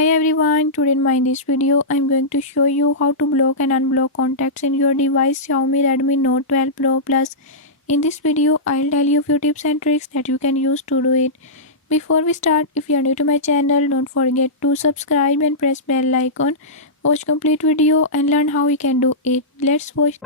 Hi everyone, today in this video I'm going to show you how to block and unblock contacts in your device Xiaomi Redmi Note 12 Pro Plus. In this video I'll tell you few tips and tricks that you can use to do it. Before we start, if you are new to my channel, don't forget to subscribe and press bell icon. Watch complete video and learn how we can do it. Let's watch.